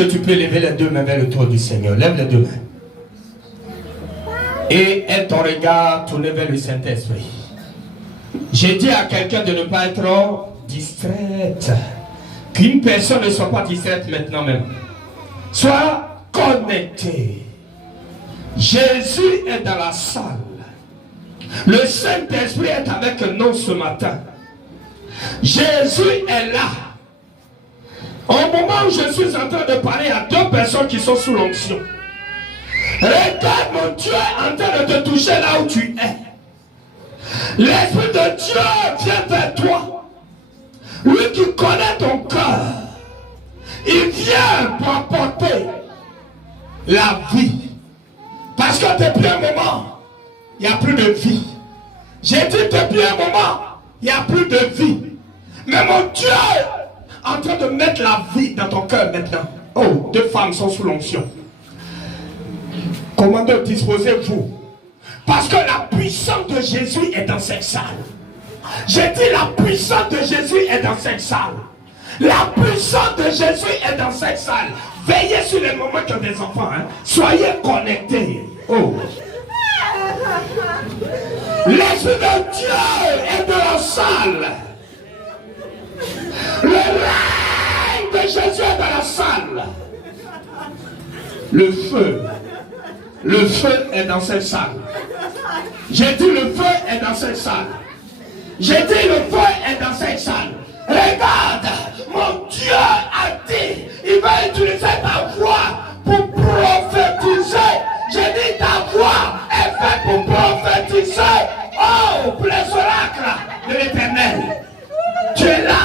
que tu peux lever les deux mains vers le trône du Seigneur? Lève les deux mains. Et aie ton regard tourné vers le Saint-Esprit. J'ai dit à quelqu'un de ne pas être distraite. Qu'une personne ne soit pas distraite maintenant même. Sois connecté. Jésus est dans la salle. Le Saint-Esprit est avec nous ce matin. Jésus est là. Au moment où je suis en train de parler à deux personnes qui sont sous l'onction, regarde, mon Dieu est en train de te toucher là où tu es. L'Esprit de Dieu vient vers toi. Lui qui connaît ton cœur, il vient pour apporter la vie. Parce que depuis un moment, il n'y a plus de vie. J'ai dit depuis un moment, il n'y a plus de vie. Mais mon Dieu est en train de mettre la vie dans ton cœur maintenant. Oh, deux femmes sont sous l'onction. Commandeur, disposez-vous. Parce que la puissance de Jésus est dans cette salle. J'ai dit la puissance de Jésus est dans cette salle. La puissance de Jésus est dans cette salle. Veillez sur les moments qui ont des enfants. Hein. Soyez connectés. Oh. L'Esprit de Dieu est dans la salle. Le règne de Jésus est dans la salle. Le feu est dans cette salle. J'ai dit le feu est dans cette salle. J'ai dit le feu est dans cette salle. Regarde, mon Dieu a dit, il va utiliser ta voix pour prophétiser. J'ai dit ta voix est faite pour prophétiser. Oh, pour les oracles de l'Éternel. Tu es là.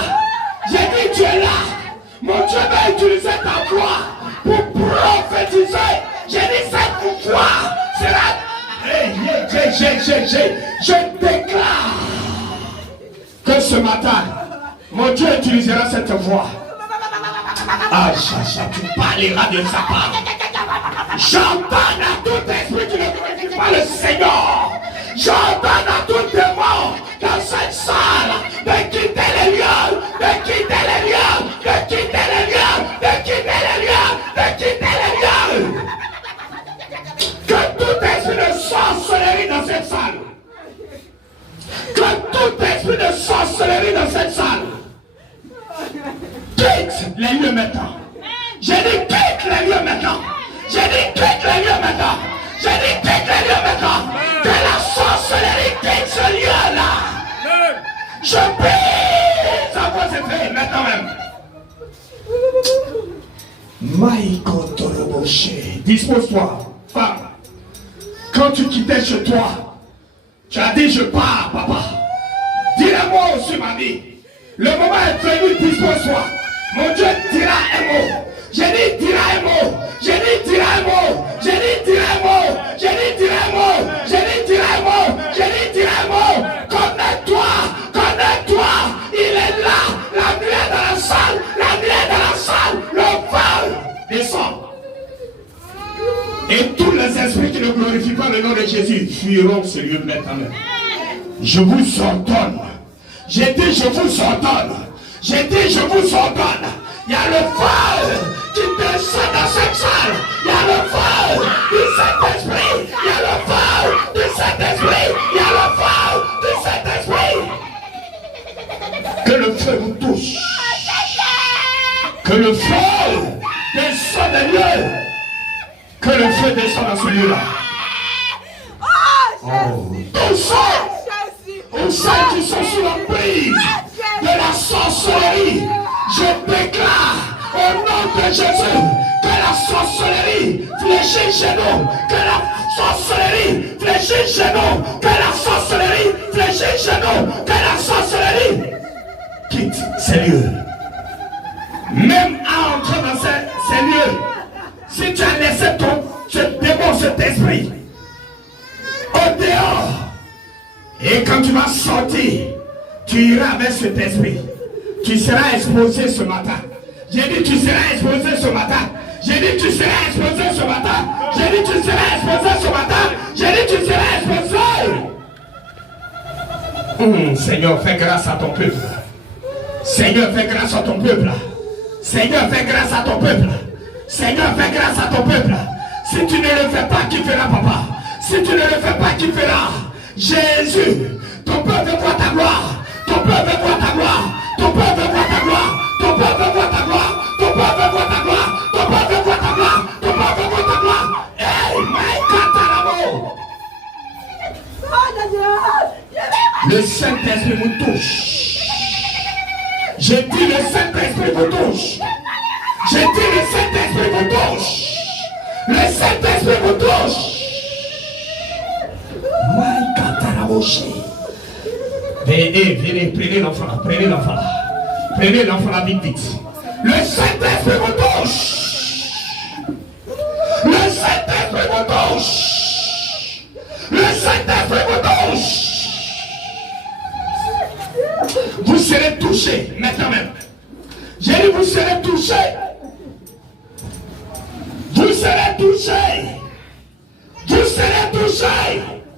J'ai dit tu es là. Mon Dieu va utiliser ta voix pour prophétiser. J'ai dit cette voix sera... Je déclare que ce matin, mon Dieu utilisera cette voix. Ah, tu parleras de sa part. J'entends à tout esprit qui ne glorifie pas le Seigneur. J'entends à tout démon dans cette salle de quitter les lieux, de quitter les lieux, de quitter les lieux, de quitter les lieux, de quitter les lieux. Que tout esprit de sorcellerie dans cette salle, que tout esprit de sorcellerie dans cette salle, quitte les lieux maintenant. J'ai dit quitte les lieux maintenant. J'ai dit quitte les lieux maintenant. J'ai dit quitte les lieux maintenant. Que la sorcellerie quitte ce lieu-là. Je prie. Ça va se faire maintenant même. Maïkotoroboché. Dispose-toi, femme. Quand tu quittais chez toi, tu as dit je pars, papa. Dis-le-moi aussi, mamie. Le moment est venu, dispose-toi. Mon Dieu dira un mot. J'ai dit dira un mot. J'ai dit dira un mot. J'ai dit dira un mot. J'ai dit dira un mot. J'ai dit dira un mot. J'ai dit dira un mot. Connecte-toi. Connecte-toi. Il est là. La nuit est dans la salle. La nuit est dans la salle. Le feu descend. Et tous les esprits qui ne glorifient pas le nom de Jésus fuiront ce lieu maintenant. Je vous ordonne. J'ai dit je vous ordonne. J'ai dit je vous ordonne. Il y a le feu qui descend dans cette salle. Il y a le feu du Saint-Esprit. Il y a le feu du Saint-Esprit. Il y a le feu du Saint-Esprit. Que le feu vous touche. Que le feu descende des lieux. Que le feu descende dans ce lieu-là. Oh. Tous ceux qui sont sous l'emprise de la sorcellerie, je déclare au nom de Jésus que la sorcellerie fléchisse chez nous, que la sorcellerie fléchisse chez nous, que la sorcellerie fléchisse chez nous, que la sorcellerie quitte ces lieux. Même à entrer dans ces lieux, si tu as laissé ce démon, cet esprit, au dehors, et quand tu vas sortir, tu iras avec cet esprit. Tu seras exposé ce matin. J'ai dit tu seras exposé ce matin. J'ai dit tu seras exposé ce matin. J'ai dit tu seras exposé ce matin. J'ai dit tu seras exposé. Seigneur, fais grâce à ton peuple. Seigneur, fais grâce à ton peuple. Seigneur, fais grâce à ton peuple. Seigneur, fais grâce à ton peuple. Si tu ne le fais pas, qui fera, papa? Si tu ne le fais pas, qui fera? Jésus, ton peuple veut voir ta gloire. Ton peuple veut voir ta gloire. Ton peuple veut voir ta gloire. Ton peuple veut voir ta gloire. Ton peuple veut voir ta gloire. Ton peuple veut voir ta gloire. Ton peuple veut voir ta gloire. Hey, my Katarabo. Le Saint-Esprit vous touche. J'ai dit le Saint-Esprit vous touche. J'ai dit le Saint-Esprit vous touche. Le Saint-Esprit vous touche. My Katarabo. Venez, prenez l'enfant, prenez l'enfant. Prenez l'enfant vite, vite. Le Saint-Esprit vous touche. Le Saint-Esprit vous touche. Le Saint-Esprit vous touche. Vous serez touchés maintenant même. J'ai dit vous serez touchés. Vous serez touchés. Vous serez touchés.